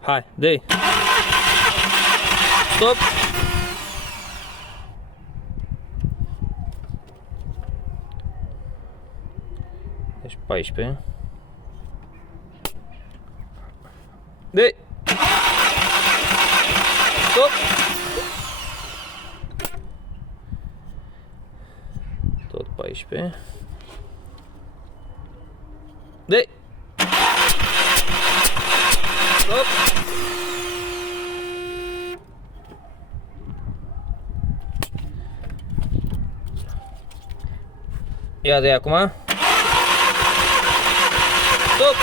Hai, dă-i. Stop. Deci 14. Dă-i. Stop. Tot 14. Dă-i. Stop. Ia de acum. Stop.